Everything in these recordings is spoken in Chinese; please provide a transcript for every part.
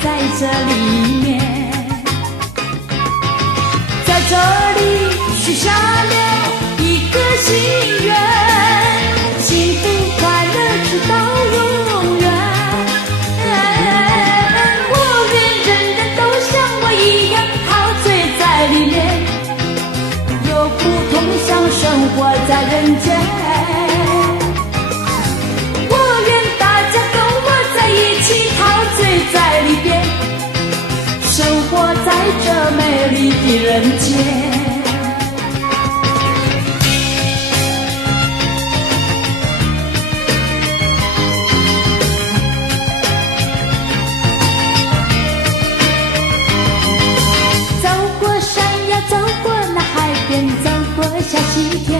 在这里面，在这里许下了一个心愿，幸福快乐直到永远。我愿人人都像我一样陶醉在里面，有苦同享，生活在人间。在里边，生活在这美丽的人间。走过山呀，走过那海边，走过小溪田，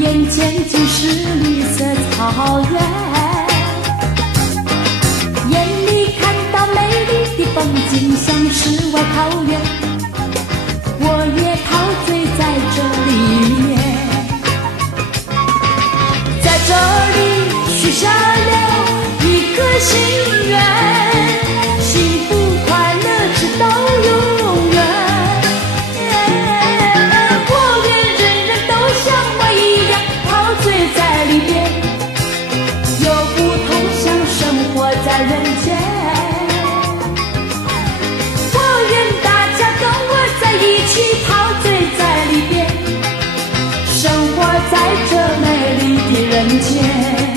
眼前尽是绿色草原。风景像世外桃源，我也陶醉在这里面，在这里许下了一个心愿，幸福快乐直到永远。我愿人人都像我一样陶醉在里边，有福同享，生活在人间。一起陶醉在里边，生活在这美丽的人间。